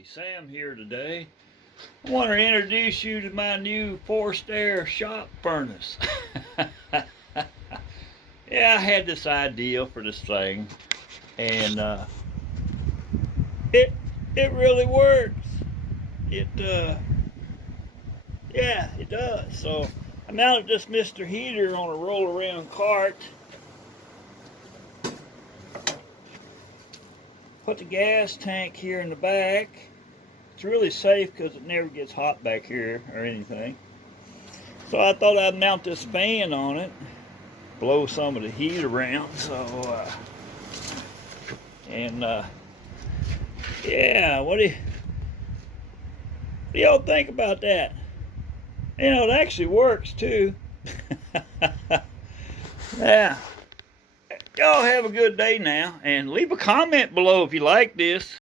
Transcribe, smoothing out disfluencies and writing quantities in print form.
Hey, Sam here today. I want to introduce you to my new forced air shop furnace. Yeah, I had this idea for this thing, and it really works. Yeah, it does. So I mounted this Mr. Heater on a roll around cart. Put the gas tank here in the back. It's really safe because it never gets hot back here or anything. So I thought I'd mount this fan on it, blow some of the heat around. So, yeah, what do y'all think about that? You know, it actually works too. Yeah. Y'all have a good day now, and leave a comment below if you like this.